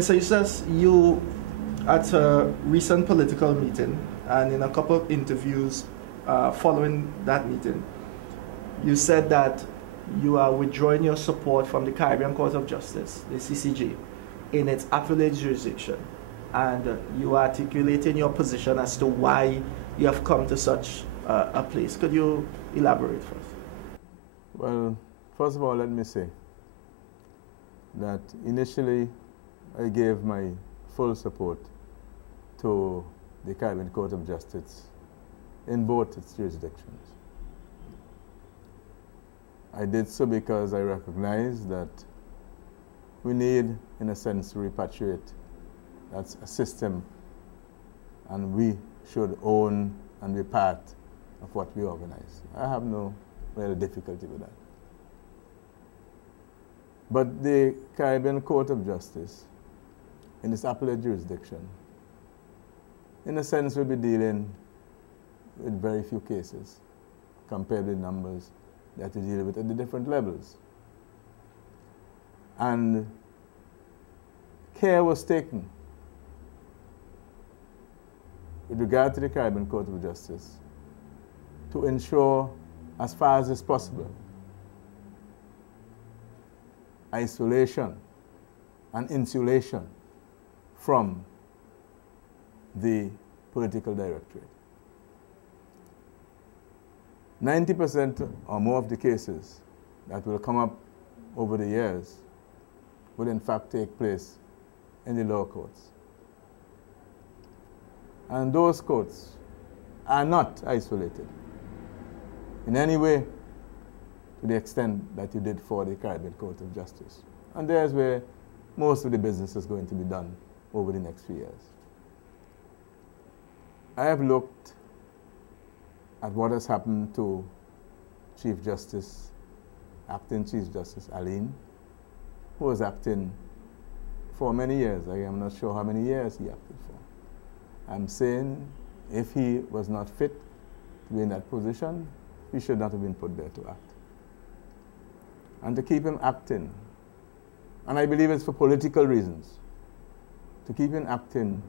Mr. Eustace, you, at a recent political meeting and in a couple of interviews following that meeting, you said that you are withdrawing your support from the Caribbean Court of Justice, the CCJ, in its appellate jurisdiction. And you are articulating your position as to why you have come to such a place. Could you elaborate first? Well, first of all, let me say that initially I gave my full support to the Caribbean Court of Justice in both its jurisdictions. I did so because I recognize that we need, in a sense, to repatriate that system, and we should own and be part of what we organize. I have no real difficulty with that. But the Caribbean Court of Justice, in its appellate jurisdiction, in a sense will be dealing with very few cases compared with the numbers that we deal with at the different levels. And care was taken with regard to the Caribbean Court of Justice to ensure, as far as is possible, isolation and insulation from the political directorate. 90% or more of the cases that will come up over the years will in fact take place in the lower courts. And those courts are not isolated in any way to the extent that you did for the Caribbean Court of Justice. And there's where most of the business is going to be done over the next few years. I have looked at what has happened to Chief Justice, Acting Chief Justice Arnhim, who was acting for many years. I am not sure how many years he acted for. I'm saying if he was not fit to be in that position, he should not have been put there to act. And to keep him acting, and I believe it's for political reasons, to keep him acting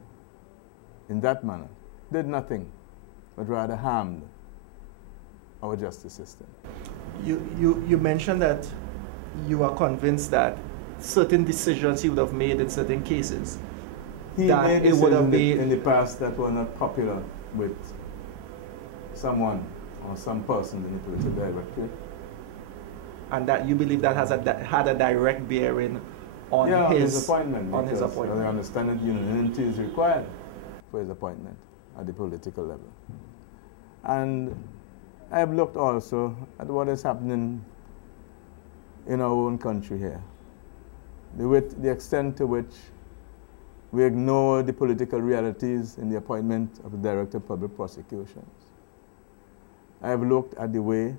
in that manner did nothing but rather harmed our justice system. You mentioned that you are convinced that certain decisions he would have made in certain cases, he made decisions in the past that were not popular with someone or some person in the political directorate. And that you believe that had a direct bearing on his appointment. On his appointment. I understand that unanimity is required for his appointment at the political level. And I have looked also at what is happening in our own country here, the extent to which we ignore the political realities in the appointment of the Director of Public Prosecutions. I have looked at the way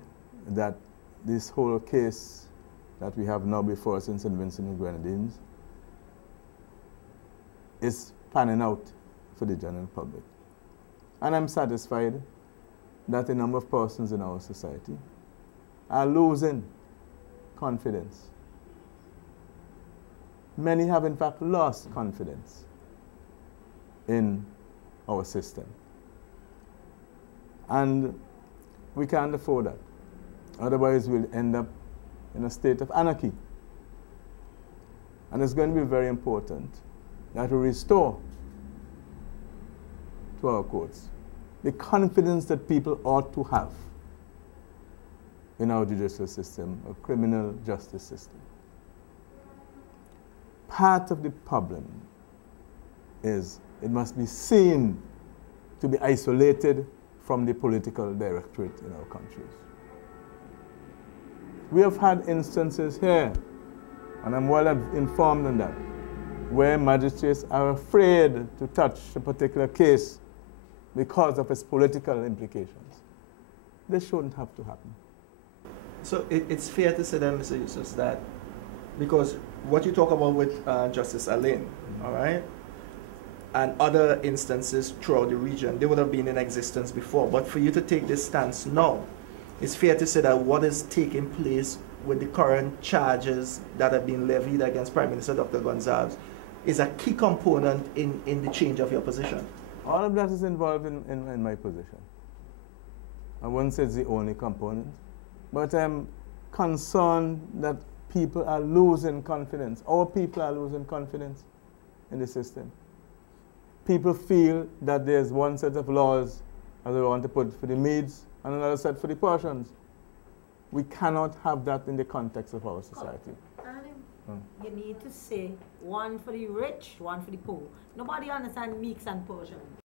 that this whole case that we have now before us in St. Vincent and Grenadines is panning out for the general public. And I'm satisfied that a number of persons in our society are losing confidence. Many have in fact lost confidence in our system. And we can't afford that. Otherwise we'll end up in a state of anarchy. And it's going to be very important that we restore to our courts the confidence that people ought to have in our judicial system, our criminal justice system. Part of the problem is it must be seen to be isolated from the political directorate in our countries. We have had instances here, and I'm well informed on that, where magistrates are afraid to touch a particular case because of its political implications. This shouldn't have to happen. So it's fair to say then, Mr. Eustace, that because what you talk about with Justice Arnhim, all right, and other instances throughout the region, they would have been in existence before. But for you to take this stance now, it's fair to say that what is taking place with the current charges that have been levied against Prime Minister Dr. Gonsalves is a key component in the change of your position? All of that is involved in my position. I wouldn't say it's the only component, but I'm concerned that people are losing confidence. Our people are losing confidence in the system. People feel that there's one set of laws, as they want to put for the Medes, and another set for the Persians. We cannot have that in the context of our society. You need to say one for the rich, one for the poor. Nobody understands Meeks and Persians.